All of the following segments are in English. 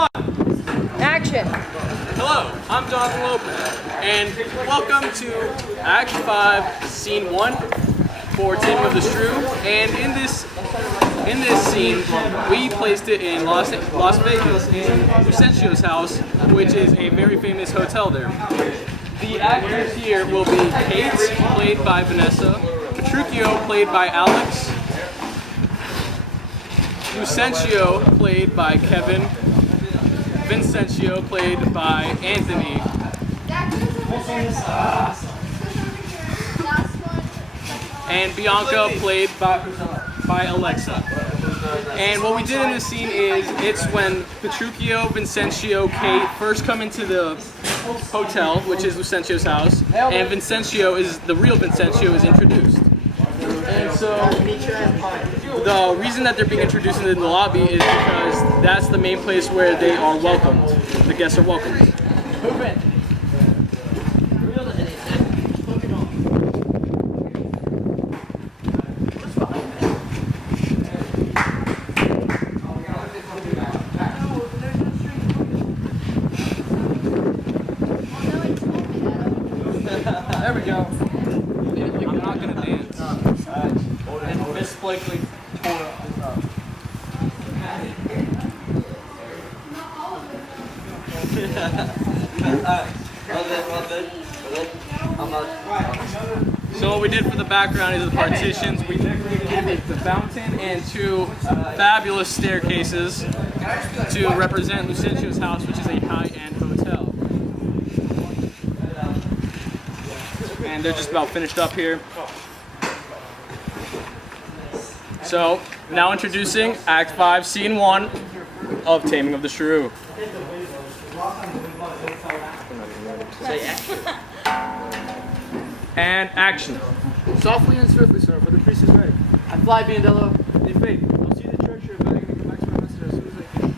1. Action. Hello, I'm Jonathan Lopez, and welcome to Act 5, Scene 1 for Taming of the Shrew. And in this scene, we placed it in Las Vegas, in Lucencio's house, which is a very famous hotel there. The actors here will be Kate, played by Vanessa, Petruchio, played by Alex, Lucencio, played by Kevin, Vincencio, played by Anthony, and Bianca, played by Alexa. And what we did in this scene is, it's when Petruchio, Vincencio, Kate first come into the hotel, which is Lucencio's house, and Vincencio the real Vincencio is introduced. And so, the reason that they're being introduced into the lobby is because that's the main place where they are welcomed. The guests are welcomed. Move in. There we go. I'm not gonna dance. And Miss Blakely tore this up. So what we did for the background is the partitions. We decorated the fountain and 2 fabulous staircases to represent Lucencio's house, which is a high-end hotel. And they're just about finished up here. So, now introducing Act 5, Scene 1 of Taming of the Shrew. And action. Softly and swiftly, sir, for the priest is ready. I fly, Biandello. In faith, I'll see the church here, begging to come back to my message as soon as I can.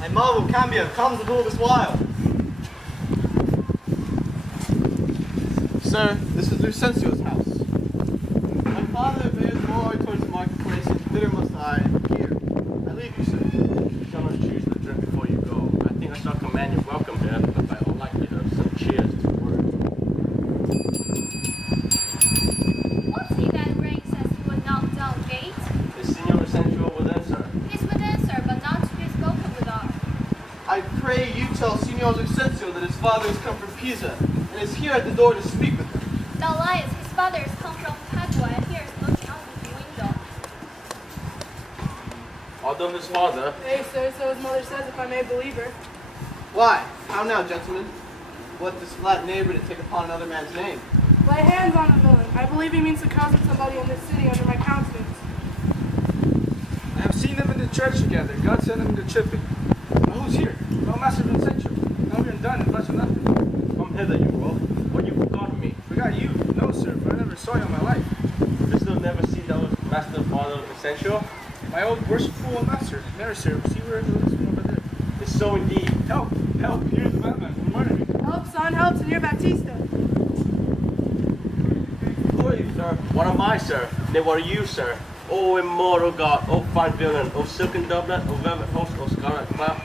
I marvel Cambio comes with all this while. Sir, this is Lucencio's house. My father bears more towards the marketplace, and bitter must I here. I leave you, sir. You shall not choose to drink before you go. I think I shall command you welcome here, but by all likelihood, some cheers to the word. What's he that ranks as he would knock down gate? Is Signor Lucencio within, sir? He's within, sir, but not to be spoken with our. I pray you tell Signor Lucencio that his father has come from Pisa, and is here at the door to speak with him. Thou liest, his father has come from Padua, and here is looking out of the window. Although his father, Hey, sir, so his mother says, if I may believe her. Why? How now, gentlemen? What this flat neighbor to take upon another man's name? Lay hands on him, villain. I believe he means to cozen somebody in this city under my countenance. I have seen them in the church together. God sent them to Chipping. Now who's here? No, Master Vincencio. Now we're done and flesh and nothing. come hither, you rogue. What you forgot me? Forgot you? No, sir, for I never saw you in my life. You still never see those master father Lucencio? My old worshipful master. Never, sir. See where it is from over there. It's so indeed. Help! Help! Here's the madman. Murder me. Help, son, help, Senor Baptista. Who are you, sir? What am I, sir? Then what are you, sir? Oh, immortal God, oh, fine villain, oh, silken doublet, oh, velvet host, oh, scarlet cloud,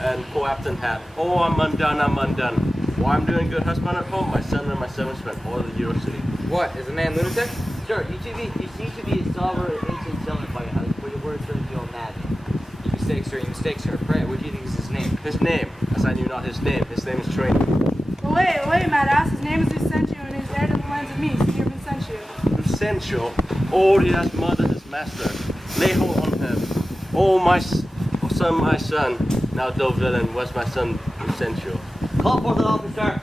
and co-apton hat. Oh, I'm undone, I'm undone. While I'm doing good husband at home, my son and my servants spent all the year city. What, is the man lunatic? Sir, you seem to be a sovereign ancient settlement by your house, where your words turn to your madness. You mistake, sir. Pray, what do you think is his name? His name, as I knew not his name is Train. Away, mad ass. His name is Lucencio, and he is heir to the lands of me, Senor Vincencio. Lucencio, oh, he has murdered his master. Lay hold on him. Oh, my son. Now, thou villain, where's my son Lucencio? Call forth an officer.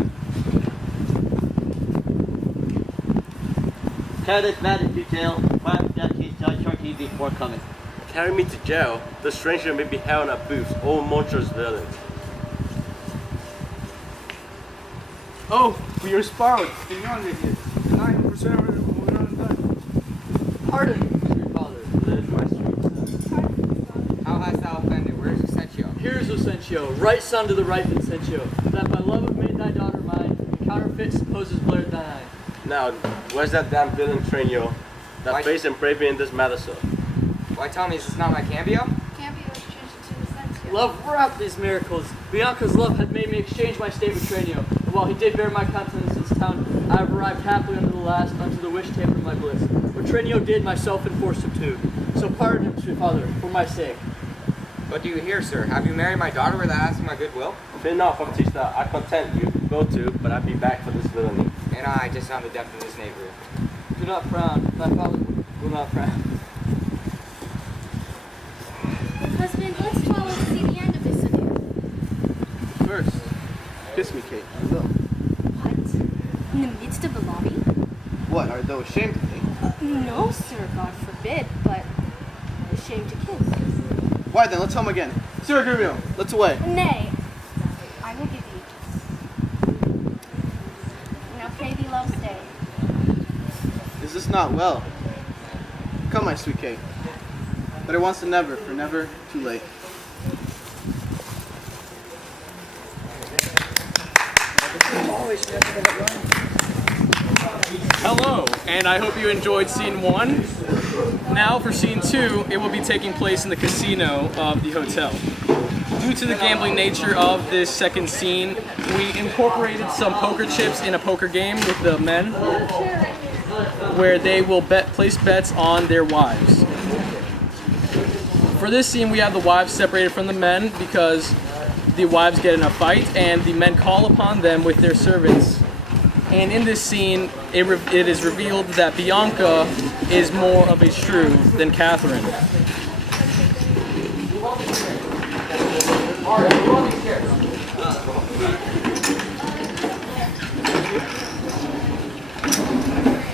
Carry this man into jail. Five death case judge shortly before coming. Carry me to jail. The stranger may be held in a booth. Oh, monstrous villain. Oh, we are sparrowed. Beyond it here. 9% we're not done. Pardon, sweet father. Live my sweet son. How hast thou offended? Where is Lucencio? Here is Lucencio, right son to the right Vincencio, that by love have made thy daughter mine, and counterfeit supposes blared thine eye. Now, where's that damn villain Trainio? that face and brave me in this matter, sir. Why tell me, is this not my Cambio? Cambio was changed into Vicentio. Love wrought these miracles. Bianca's love had made me exchange my state with Trenio. And while he did bear my countenance in this town, I have arrived happily unto the last, unto the wish taper my bliss. What Trenio did, myself enforced him to. So pardon him, sweet father, for my sake. What do you hear, sir? Have you married my daughter without asking my goodwill? Fear not, Baptista. I content you. Go to, but I'll be back for this villainy. And I just found the depth of this neighborhood. Do not frown. My father will not frown. Husband, let's travel to see the end of this affair. First, kiss me, Kate. What? In the midst of the lobby? What, are thou ashamed of me? No, sir, God forbid, but ashamed to kiss. Why then, let's home again. Sir Grumio, let's away. Nay, I will give you a kiss. Now pray thee love stay. Is this not well? Come, my sweet Kate. Better once than never, for never too late. Hello, and I hope you enjoyed scene 1. Now for scene 2, it will be taking place in the casino of the hotel. Due to the gambling nature of this second scene, we incorporated some poker chips in a poker game with the men, where they will place bets on their wives. For this scene, we have the wives separated from the men because the wives get in a fight and the men call upon them with their servants. And in this scene, it is revealed that Bianca is more of a shrew than Catherine.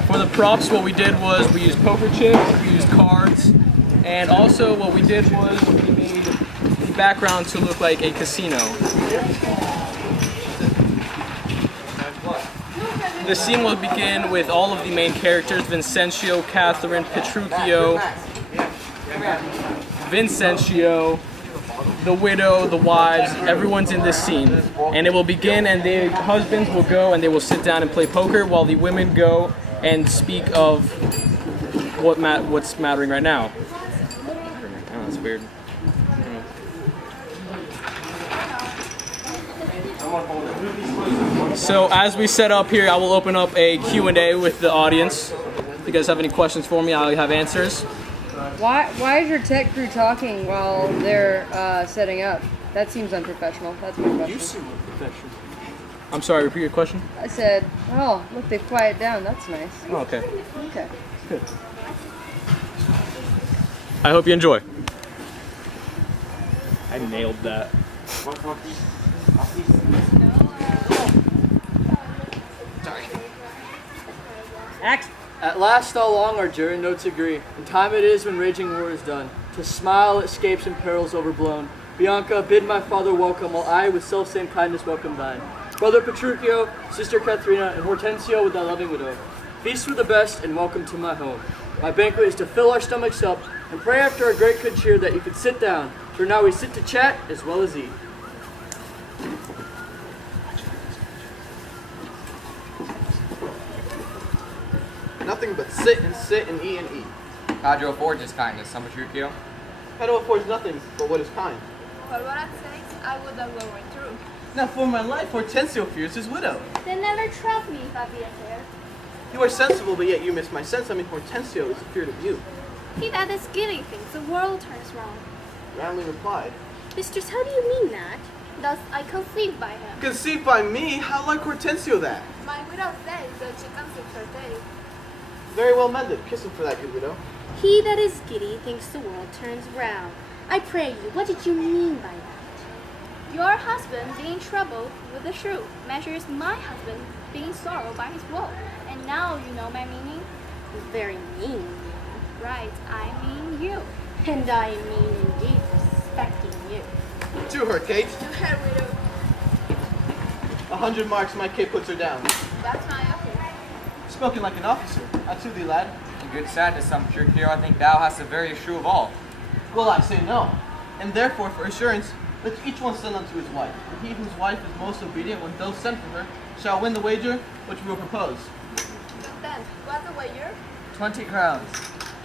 For the props, what we did was we used poker chips, we used cards, and also what we did was we made the background to look like a casino. The scene will begin with all of the main characters: Vincentio, Catherine, Petruchio, Vincentio, the widow, the wives, everyone's in this scene. And it will begin and the husbands will go and they will sit down and play poker while the women go and speak of what's mattering right now. Oh, that's weird. So as we set up here, I will open up a Q&A with the audience. If you guys have any questions for me, I'll have answers. Why is your tech crew talking while they're setting up? That seems unprofessional. That's my question. You seem unprofessional. I'm sorry, repeat your question? I said, oh, look, they've quieted down. That's nice. Oh, okay. Okay. Good. I hope you enjoy. I nailed that. At last all along our jury notes agree, and time it is when raging war is done, to smile at escapes and perils overblown. Bianca, bid my father welcome, while I with self-same kindness welcome thine. Brother Petruchio, sister Katharina, and Hortensio with thy loving widow. Feast for the best, and welcome to my home. My banquet is to fill our stomachs up, and pray after a great good cheer that you could sit down, for now we sit to chat as well as eat. Nothing but sit and eat and eat. Padre affords his kindness, son Petruchio. Pedro affords nothing but what is kind. For what I'd say, I would have went through. Now for my life, Hortensio fears his widow. Then never trust me if I be a fair. You are sensible, but yet you miss my sense. I mean, Hortensio is afeard of you. He that is giddy thinks the world turns round. Roundly replied. Mistress, how do you mean that? Thus I conceived by him. Conceived by me? How like Hortensio that? My widow says that she comes in her day. Very well mended. Kiss him for that, good widow. He that is giddy thinks the world turns round. I pray you, what did you mean by that? Your husband being troubled with the shrew measures my husband being sorrowed by his woe. And now you know my meaning? Very mean. Right, I mean you. And I mean indeed respecting you. To her, Kate. To her widow. 100 marks, my Kate puts her down. That's my offer. Spoken like an officer. I to thee, lad. In good sadness, son Petruchio, I think thou hast the veriest shrew of all. Well, I say no. And therefore, for assurance, let each one send unto his wife. And he whose wife is most obedient when those sent for her shall win the wager which we will propose. But then, what's the wager? 20 crowns.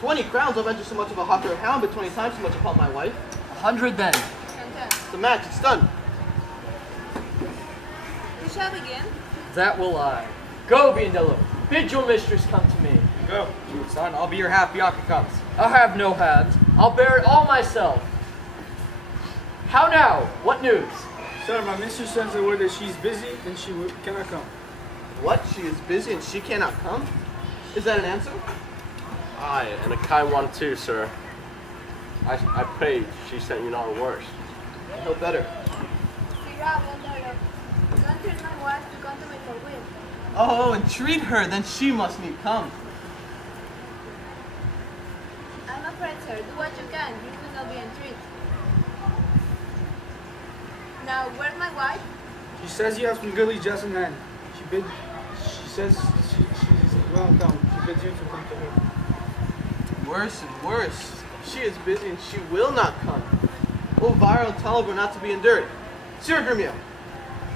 20 crowns, I'll venture so much of a hawk or a hound, but 20 times so much upon my wife. 100 then. It's a match, it's done. We shall begin. That will I. Go, Biendello. Bid your mistress come to me. Go, son. I'll be your half. Bianca comes. I'll have no halves. I'll bear it all myself. How now? What news? Sir, my mistress sends the word that she's busy and she cannot come. What? She is busy and she cannot come? Is that an answer? Aye, and a kind one too, sir. I pray she sent you not worse. No better. Entreat my wife to come to me for wind. Oh, entreat her, then she must need come. I'm afraid, sir. Do what you can. You will not be entreated. Now, where's my wife? She says you have some goodly just in hand. She says she's welcome. She bids you to come to her. Worse and worse. She is busy and she will not come. Oh, Viral, tell her not to be endured. Sir Gremio,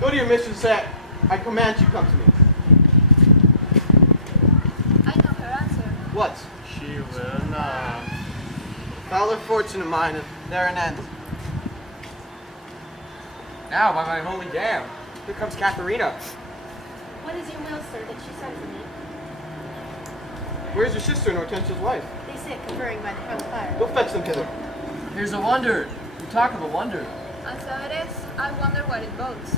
go to your mistress and say, I command you come to me. I know her answer. What? She will not. Valor, fortune of mine, and there an end. Now, by my holy damn, here comes Katharina. What is your will, sir, that she sends me? Where's your sister and Hortensia's wife? They sit conferring by the front fire. Go fetch them hither. Here's a wonder. You talk of a wonder. And so it is. I wonder what it bodes.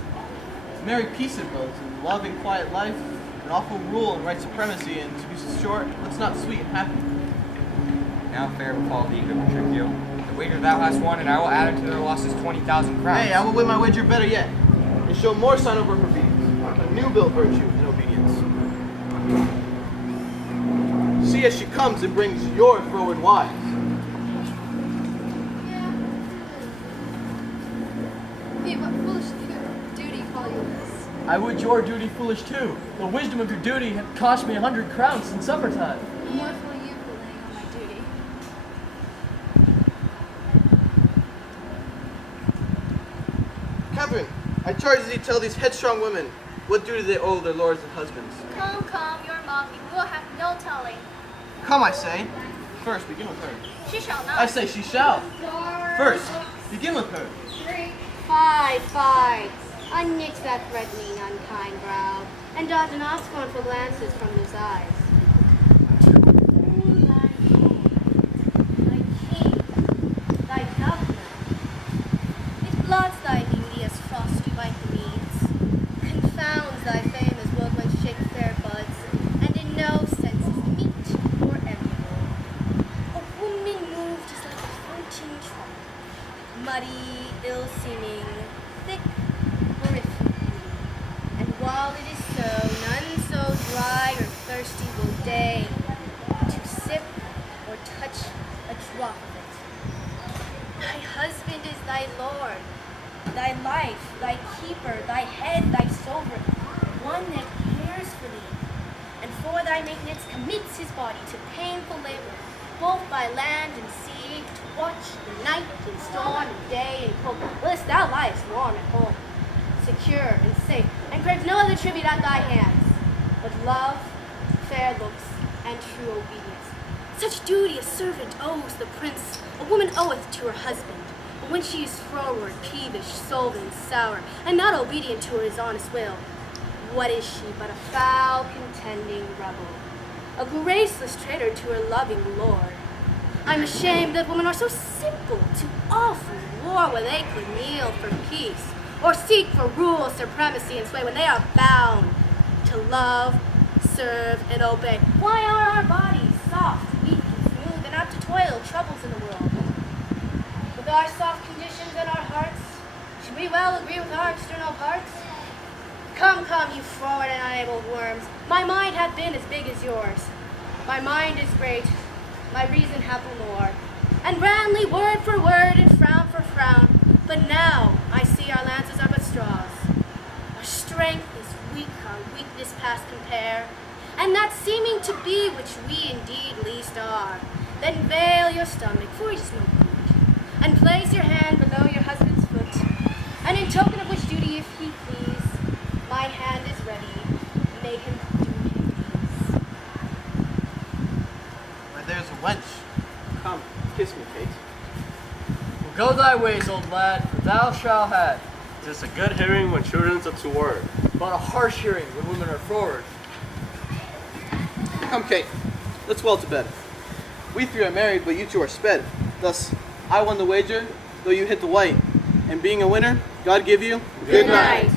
Merry peace it bodes, and love and quiet life, and awful rule and right supremacy, and to be short, what's not sweet and happy. Now fair befall thee, good Petruchio. The wager thou hast won, and I will add unto their losses 20,000 crowns. Hey, I will win my wager better yet, and show more sign of her obedience, a new built virtue and obedience. See as she comes and brings your froward wives. Hey, what foolish duty call you this? I would your duty foolish too. The wisdom of your duty had cost me 100 crowns since summertime. More for you for laying on my duty. Catherine, I charge thee tell these headstrong women what duty they owe their lords and husbands. Come, you're mocking. We will have no telling. Come, I say. First, begin with her. She shall not. I say she shall. First, begin with her. Fie. Unknit that threatening, unkind brow, and dodge not scornful glances from those eyes. Thy king, thy governor, it blots thy beauty as frost do bite the meads, confounds thy fame as woodland shake fair buds, and in no sense is meet or enviable. A woman moved is like a floating trough, muddy, ill-seeming, thick, horrific beauty. And while it is so, none so dry or thirsty will deign to sip or touch a drop of it. Thy husband is thy lord, thy life, thy keeper, thy head, thy sovereign, one that cares for thee, and for thy maintenance commits his body to painful labor, both by land and sea, to watch the night and storm and day and cold, whilst thou liest warm at home, secure and safe, and craves no other tribute at thy hands, but love, fair looks, and true obedience. Such duty a servant owes the prince, a woman oweth to her husband. But when she is froward, peevish, sullen, sour, and not obedient to his honest will, what is she but a foul, contending rebel, a graceless traitor to her loving lord? I'm ashamed that women are so simple to offer war when they could kneel for peace, or seek for rule, supremacy, and sway when they are bound to love, serve, and obey. Why are our bodies soft, weak, and smooth, and apt to toil troubles in the world? With our soft conditions and our hearts, should we well agree with our external parts? Come, you froward and unable worms. My mind hath been as big as yours. My mind is great, my reason hath a lore, and ran we word for word and frown for frown. But now I see our lances are but straws. Our strength is weak, our weakness past compare, and that seeming to be which we indeed least are. Then veil your stomach, for it is no good, and place your hand below your husband's foot, and in token of which duty, if he please, my hand is ready, make him do his deeds. Where there's a Wench, come, kiss me, Kate. Go thy ways, old lad, for thou shalt have. Tis a good hearing when children are to word. But a harsh hearing when women are forward. Come, Kate, let's well to bed. We three are married, but you two are sped. Thus, I won the wager, though you hit the white. And being a winner, God give you Good night.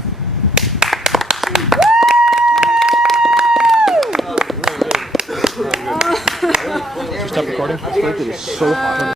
Stop recording.